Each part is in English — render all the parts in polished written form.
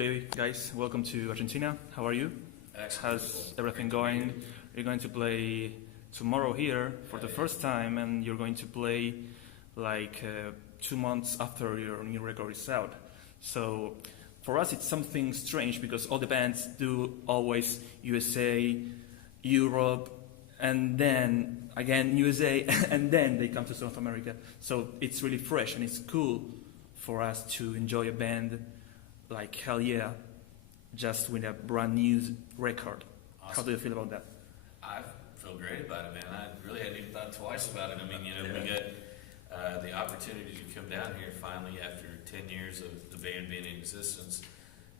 Okay, guys, welcome to Argentina. How are you? Excellent. How's everything going? You're going to play tomorrow here for the first time, and you're going to play like 2 months after your new record is out. So for us, it's something strange because all the bands do always USA, Europe, and then again USA, and then they come to South America. So it's really fresh and it's cool for us to enjoy a band like hell yeah, just with a brand new record. Awesome. How do you feel about that? I feel great about it, man. I really hadn't even thought twice about it. I mean, we got the opportunity to come down here finally after 10 years of the band being in existence,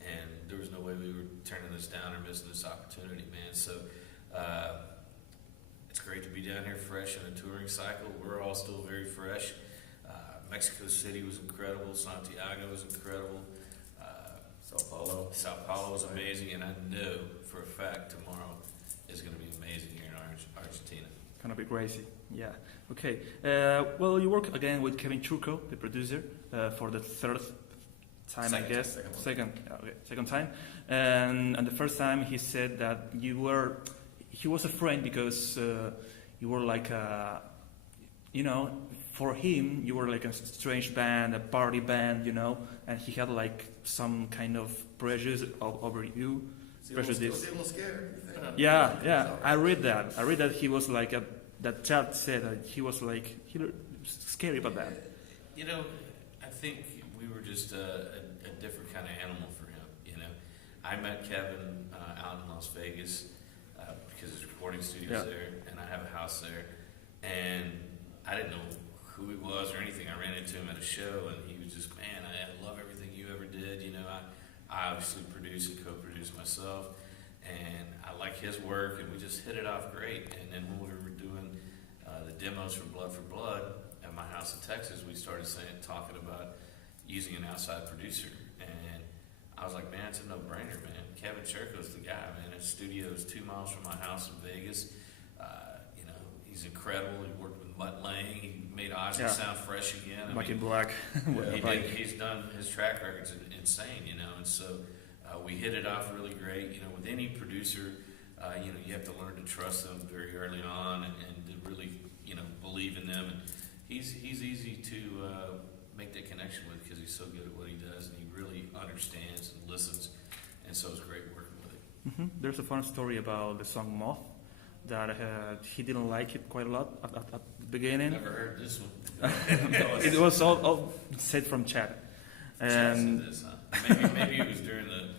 and there was no way we were turning this down or missing this opportunity, man. So it's great to be down here fresh in a touring cycle. We're all still very fresh. Mexico City was incredible. Santiago was incredible. Sao Paulo was amazing, and I know for a fact tomorrow is going to be amazing here in Argentina. Gonna be crazy, yeah. Okay, well, you work again with Kevin Churko, the producer, for the third time, I guess. Second time. And the first time he said that he was a friend because you were like a, for him, you were like a strange band, a party band, and he had like some kind of prejudice over you. Was he a little scared? Yeah. I read that he was like that chat said that he was like scary about that. I think we were just a different kind of animal for him. I met Kevin out in Las Vegas because his recording studio's there, and I have a house there, and I didn't know who he was or anything. I ran into him at a show, and he was just, man, I love everything you ever did. I obviously produce and co-produce myself, and I like his work, and we just hit it off great. And then when we were doing the demos for Blood for Blood at my house in Texas, we started talking about using an outside producer, and I was like, man, it's a no-brainer, man. Kevin Churko's the guy, man. His studio is 2 miles from my house in Vegas. He's incredible. He worked with Mutt Lange. He made Ozzy sound fresh again. Back in black. He's done, his track record's insane, and so we hit it off really great. With any producer, you have to learn to trust them very early on and to really, believe in them. And he's easy to make that connection with because he's so good at what he does, and he really understands and listens, and so it's great working with him. Mm-hmm. There's a fun story about the song Moth, that he didn't like it quite a lot at the beginning. Never heard this one. It was all said from chat. And this, huh? Maybe it was during the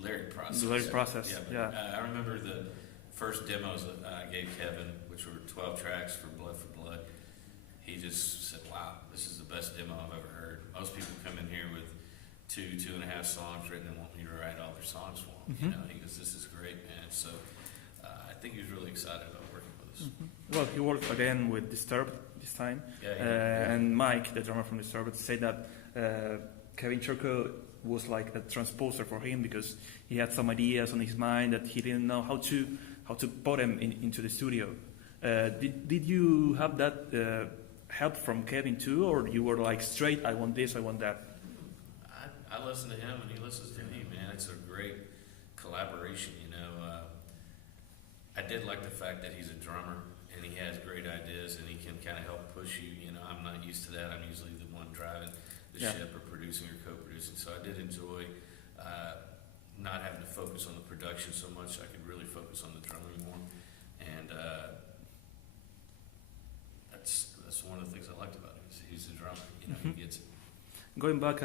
lyric process. The lyric process, yeah. I remember the first demos that I gave Kevin, which were 12 tracks for Blood for Blood. He just said, wow, this is the best demo I've ever heard. Most people come in here with 2.5 songs written and want me to write all their songs for them. Mm-hmm. He goes, this is great, man. So I think he was really excited about working with us. Mm-hmm. Well, he worked again with Disturbed this time. And Mike, the drummer from Disturbed, said that Kevin Churko was like a transposer for him because he had some ideas on his mind that he didn't know how to put them into the studio. Did you have that help from Kevin too, or you were like straight, I want this, I want that? I listen to him and he listens to me, man. It's a great collaboration, I did like the fact that he's a drummer and he has great ideas and he can kind of help push you. I'm not used to that. I'm usually the one driving the ship or producing or co-producing. So I did enjoy not having to focus on the production so much. I could really focus on the drumming more. And that's one of the things I liked about him. He's a drummer. He gets it. Going back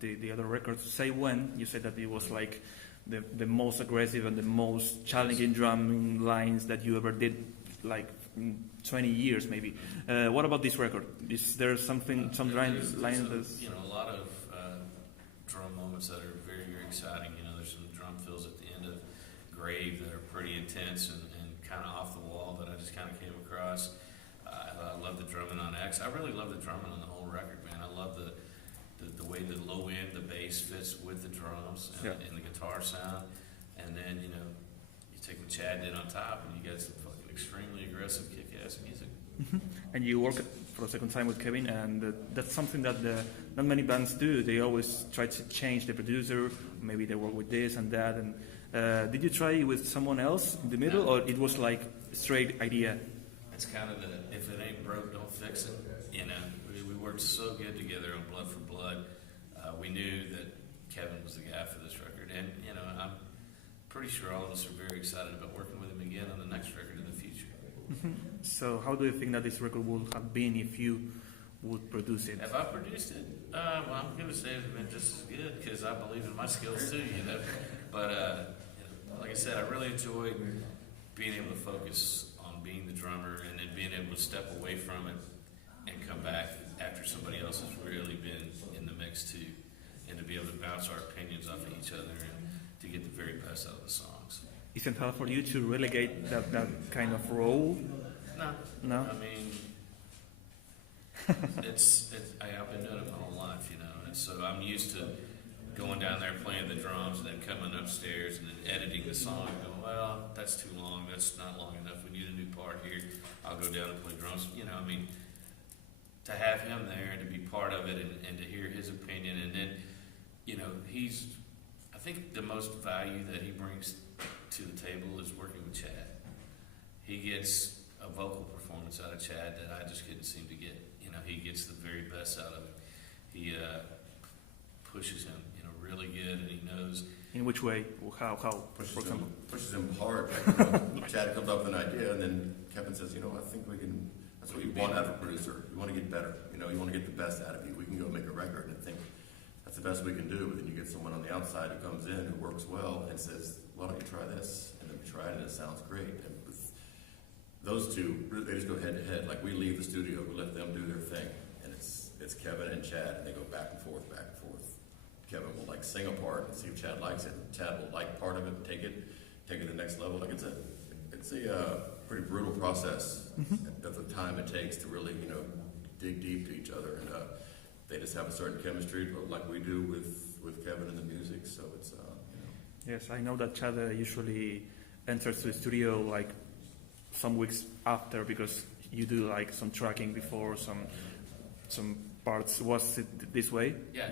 the other record, Say When, you said that it was like the most aggressive and the most challenging drumming lines that you ever did, like 20 years maybe. What about this record? Is there some lines that's... a lot of drum moments that are very, very exciting. There's some drum fills at the end of Grave that are pretty intense and kind of off the wall that I just kind of came across. I love the drumming on X. I really love the drumming on the whole record, man. I love the way the low end, the bass fits with the drums and the guitar sound. And then, you take what Chad did on top and you get some fucking extremely aggressive kick-ass music. And you work for the second time with Kevin, and that's something that not many bands do. They always try to change the producer. Maybe they work with this and that. And did you try with someone else in the middle, No. or it was like a straight idea? It's kind of if it ain't broke, don't fix it. You know, we worked so good together on Blood for Blood. We knew that Kevin was the guy for this record, and you know, I'm pretty sure all of us are very excited about working with him again on the next record in the future. So how do you think that this record would have been if you would produce it? Have I produced it? Well, I'm going to say it's been just as good because I believe in my skills too, you know. But you know, like I said, I really enjoyed being able to focus on being the drummer and then being able to step away from it and come back after somebody else has really been in the mix too, and to be able to bounce our opinions off of each other and to get the very best out of the songs. Is it hard for you to relegate that kind of role? No? I mean, I've been doing it my whole life, you know, and so I'm used to going down there playing the drums and then coming upstairs and then editing the song and going, well, that's too long, that's not long enough, we need a new part here, I'll go down and play drums, you know, I mean, to have him there and to be part of it and to hear his opinion, and then, you know, I think the most value that he brings to the table is working with Chad. He gets a vocal performance out of Chad that I just couldn't seem to get. You know, he gets the very best out of it. He pushes him, you know, really good, and he knows. In which way? How? For example? Pushes him hard. Chad comes up with an idea, and then Kevin says, you know, I think we can, that's what you want out of a producer. You want to get better. You know, you want to get the best out of you. We can go make a record and think that's the best we can do. But then you get someone on the outside who comes in, who works well, and says, why don't you try this? And then we try it, and it sounds great. And with those two, they just go head to head. Like, we leave the studio, we let them do their thing. And it's Kevin and Chad, and they go back and forth, back and forth. Kevin will like sing a part and see if Chad likes it. Chad will like part of it and take it to the next level. Like, it's a pretty brutal process of the time it takes to really, you know, dig deep to each other. And they just have a certain chemistry, but like we do with Kevin and the music. So it's, you know. Yes, I know that Chad usually enters the studio like some weeks after, because you do like some tracking before, some parts. Was it this way? Yeah.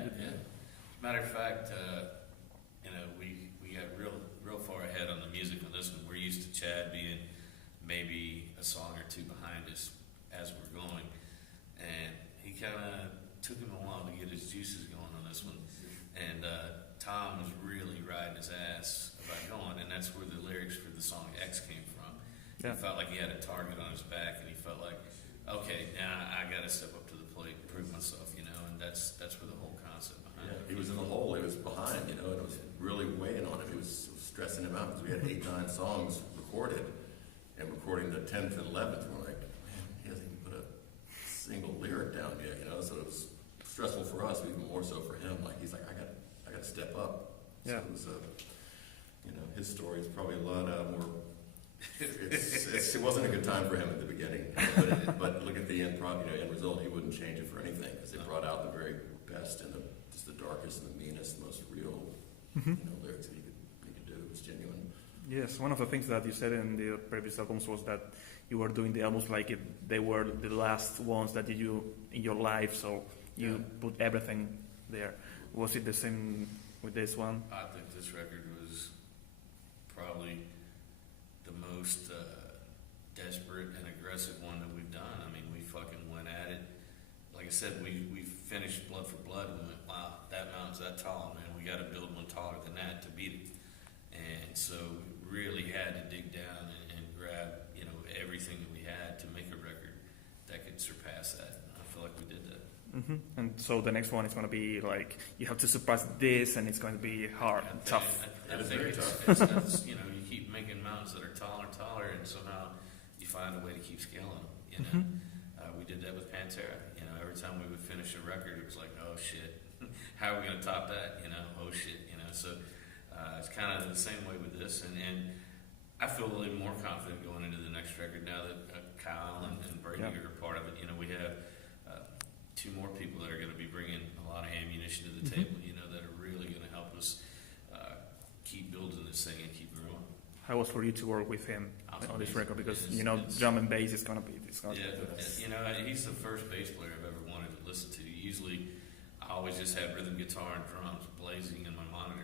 Matter of fact, you know, we got real far ahead on the music on this one. We're used to Chad being maybe a song or two behind us as we're going, and he kind of took him a while to get his juices going on this one. And Tom was really riding his ass about going, and that's where the lyrics for the song X came from. Yeah. He felt like he had a target on his back, and he felt like, okay, now I got to step up to the plate and prove myself, you know, and that's where the whole concept behind it. He was in the hole, he was behind, you know, and it was really weighing on him. It was stressing him out because we had 8-9 songs recorded, and recording the 10th and 11th, we're like, man, he hasn't even put a single lyric down yet, you know, so it was stressful for us, even more so for him. Like, he's like, I got to step up. Yeah. So it was, you know, his story is probably a lot more. It wasn't a good time for him at the beginning, but look at the end result. He wouldn't change it for anything because it brought out the very best and just the darkest and the meanest, most real, you know, lyrics that he could do. It was genuine. Yes, one of the things that you said in the previous albums was that you were doing the albums like they were the last ones that you do in your life, so you put everything there. Was it the same with this one? I think this record was probably the most desperate and aggressive one that we've done. I mean, we fucking went at it. Like I said, we finished Blood for Blood and we went, wow, that mountain's that tall, man. We got to build one taller than that to beat it. And so we really had to dig down and grab, you know, everything that we had to make a record that could surpass that. And I feel like we did that. And so the next one is going to be like, you have to surpass this, and it's going to be hard and tough. I think it's, you know, you keep making mountains that are taller and taller, and somehow you find a way to keep scaling them, you know. We did that with Pantera. You know, every time we would finish a record, it was like, oh shit, how are we going to top that? You know, oh shit, you know. So it's kind of the same way with this, and I feel a little more confident going into the next record now that Kyle and Brady are a part of it. You know, we have 2 more people that are going to be bringing a lot of ammunition to the table, you know, that are really going to help us keep building this thing and keep growing. How was for you to work with him? on this record because It's- drum and bass is gonna be he's the first bass player I've ever wanted to listen to. Usually, I always just had rhythm guitar and drums blazing in my monitor.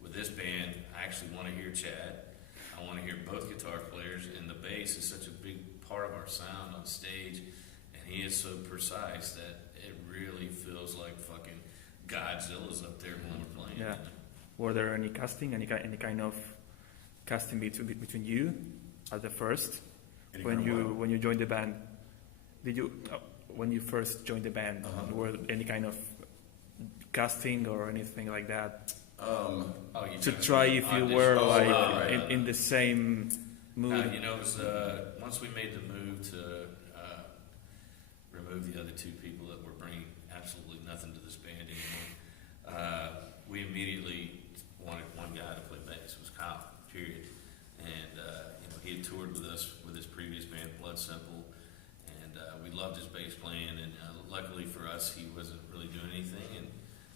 With this band, I actually want to hear Chad. I want to hear both guitar players, and the bass is such a big part of our sound on stage, and he is so precise that it really feels like fucking Godzilla's up there when we're playing. Yeah. Were there any casting, any kind of casting between you at the first when you joined the band? Did you when you first joined the band? Were there any kind of casting or anything like that to try if you were in the same mood? It was once we made the move to remove the other two people that were bringing absolutely nothing to this band anymore. We immediately wanted one guy to play bass. It was Kyle, period. And he had toured with us with his previous band, Blood Simple, and we loved his bass playing. And luckily for us, he wasn't really doing anything, and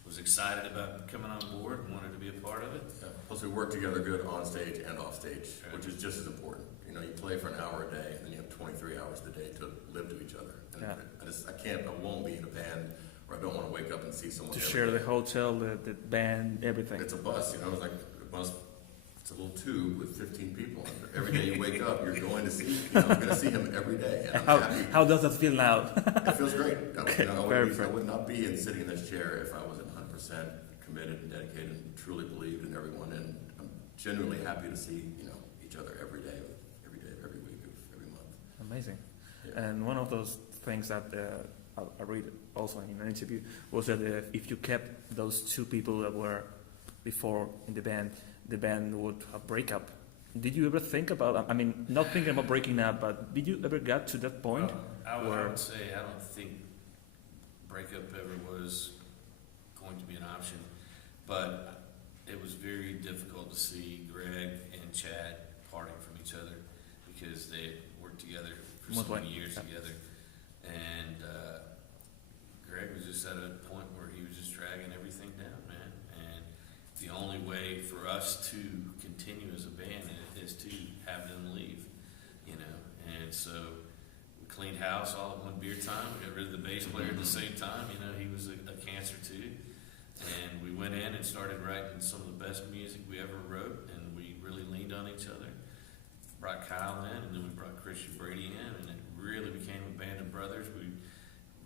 was excited about coming on board and wanted to be a part of it. Yeah. Plus, we work together good on stage and off stage, which is just as important. You play for an hour a day, and then you have 23 hours a day to live to each other. And I won't be in a band where I don't want to wake up and see someone. To share the hotel, the band, everything. It's a bus, it's like a bus. It's a little tube with 15 people. And every day you wake up, you're going to see. I'm going to see him every day. And I'm happy. How does that feel now? It feels great. I would not be sitting in this chair if I wasn't 100% committed and dedicated and truly believed in everyone. And I'm genuinely happy to see each other every day, every week, every month. Amazing. Yeah. And one of those things that I read also in an interview was that if you kept those two people that were before in the band would have breakup. Did you ever think about, not thinking about breaking up, but did you ever get to that point? I would say I don't think breakup ever was going to be an option, but it was very difficult to see Greg and Chad parting from each other because they worked together for so many years together. And Greg was just at a point where he was just dragging everything down, man. And the only way for us to continue as a band is to have them leave, And so we cleaned house all at one beer time. We got rid of the bass player at the same time. He was a cancer too. And we went in and started writing some of the best music we ever wrote, and we really leaned on each other. Brought Kyle in, and then we brought Christian Brady in, and it really became a band of brothers. We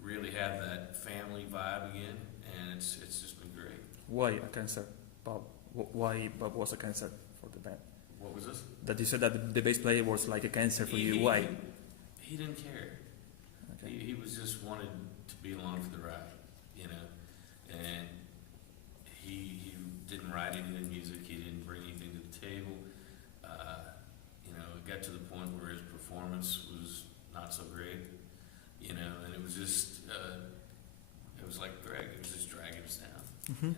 really have that family vibe again, and it's just been great. Why a cancer, Bob? Why Bob was a cancer for the band? What was this? That you said that the bass player was like a cancer for you. Why? He didn't care. Okay. He was just wanted to be along for the ride, and he didn't write any of the music. He didn't bring anything to the table. It got to the point where his performance was not so great, and it was just, it was like Greg, it was just dragging us down. Mm-hmm.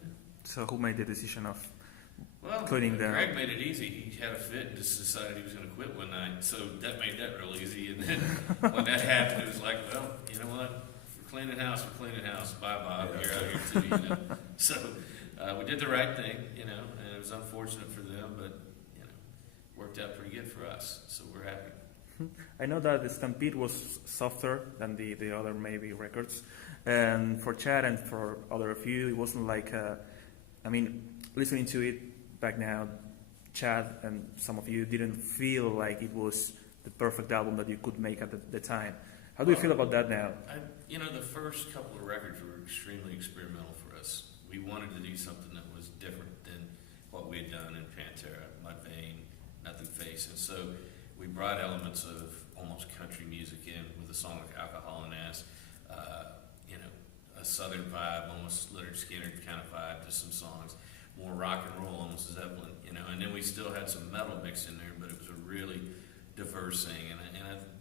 So who made the decision of cleaning down? Greg made it easy. He had a fit and just decided he was going to quit one night, so that made that real easy. And then when that happened, it was like, well, you know what? We're cleaning house. Bye, Bob. You're out here too, So we did the right thing, and it was unfortunate for them, but worked out pretty good for us, so we're happy. I know that the Stampede was softer than the other maybe records, and for Chad and for other of you, it wasn't like, listening to it back now, Chad and some of you didn't feel like it was the perfect album that you could make at the time. How do you feel about that now? The first couple of records were extremely experimental for us. We wanted to do something that was different than what we had done in Pantera, Mudvayne, Nothing Face. And so we brought elements of almost country music in with a song like Alcohol and Ass, a southern vibe, almost Leonard Skinner kind of vibe to some songs, more rock and roll, almost Zeppelin, and then we still had some metal mixed in there, but it was a really diverse thing, and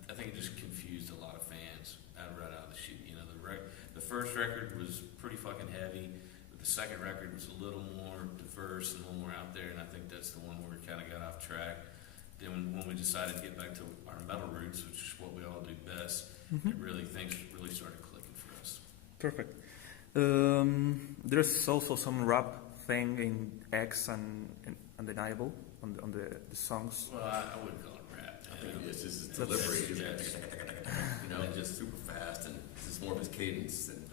I think it just confused a lot of fans right out of the chute. The first record was pretty fucking heavy, but the second record was a little more diverse and a little more out there, and I think that's the one where we kind of got off track. Then when we decided to get back to our metal roots, which is what we all do best, things really started clicking for us. Perfect. There's also some rap thing in X and Undeniable on the songs. Well, I wouldn't call it rap. It's just his That's- delivery, Yes. just super fast, and it's just more of his cadence. And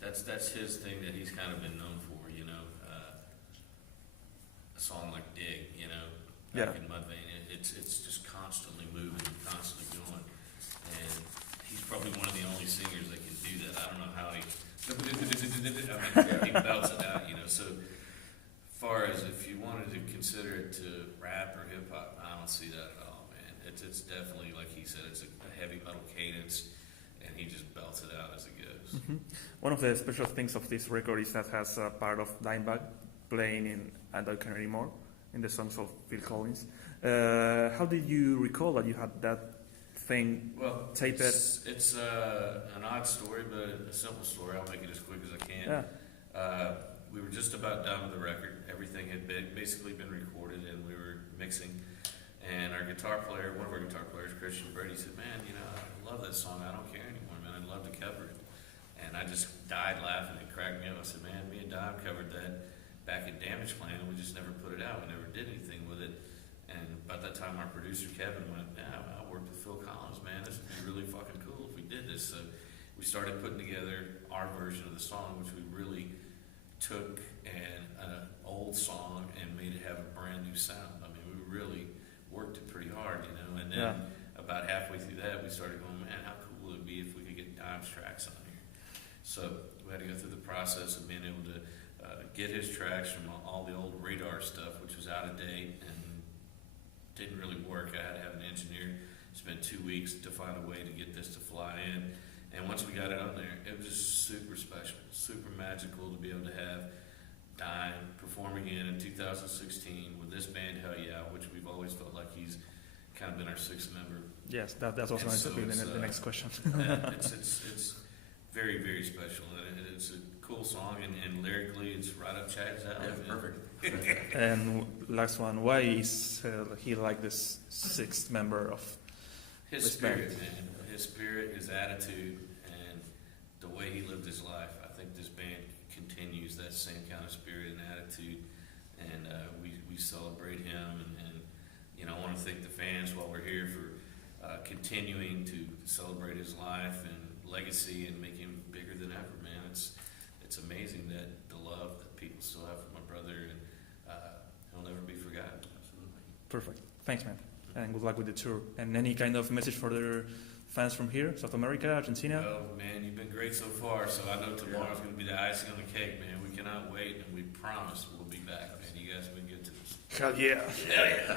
That's his thing that he's kind of been known for, a song like Dig, Yeah. back in Mudvayne, it's just constantly moving, constantly going, and he's probably one of the only singers that can do that. I don't know how he belts it out, so far as if you wanted to consider it to rap or hip hop, I don't see that at all, man. It's definitely, like he said, it's a heavy metal cadence, and he just belts it out as it goes. One of the special things of this record is that has a part of Dimebag playing in "And I Can't Anymore" in the songs of Phil Collins. How did you recall that you had that thing Well, taped? it's an odd story, but a simple story. I'll make it as quick as I can. Yeah. We were just about done with the record. Everything had basically been recorded, and we were mixing. And our guitar player, one of our guitar players, Christian Brady, said, "Man, I love that song. I don't care anymore, man. I'd love to cover it." And I just died laughing. It cracked me up. I said, "Man, me and Dime covered that back in Damage Plan, and we just never put it out. We never did anything with it." And about that time, our producer Kevin went, "Yeah, I worked with Phil Collins, man. This would be really fucking cool if we did this." So we started putting together our version of the song, which we really took an old song and made it have a brand new sound. I mean, we really worked it pretty hard, And then about halfway through that, we started going, "Man, how cool would it be if we could get Dime's tracks on here?" So we had to go through the process of being able to get his tracks from all the old radar stuff, which was out of date and didn't really work. I had to have an engineer spend 2 weeks to find a way to get this to fly in. And once we got it on there, it was just super special, super magical to be able to have Dime performing in 2016 with this band, Hell Yeah, which we've always felt like he's kind of been our sixth member. Yes, that's also And going so to be it's, the next question. It's very, very special. And it's a cool song, and lyrically, it's right up Chad's alley. yeah, man. perfect. And last one, why is he like this sixth member of His this spirit, band? man. His spirit, his attitude, and the way he lived his life. I think this band continues that same kind of spirit and attitude, and we celebrate him. And I want to thank the fans while we're here for continuing to celebrate his life and legacy and make him bigger than ever, man. It's amazing that the love that people still have for my brother, and he'll never be forgotten. Absolutely. Perfect. Thanks, man. And good luck with the tour. And any kind of message for the fans from here, South America, Argentina? Well, man, you've been great so far, so I know tomorrow's going to be the icing on the cake, man. We cannot wait, and we promise we'll be back, man. You guys have been good to us. Hell yeah. Yeah.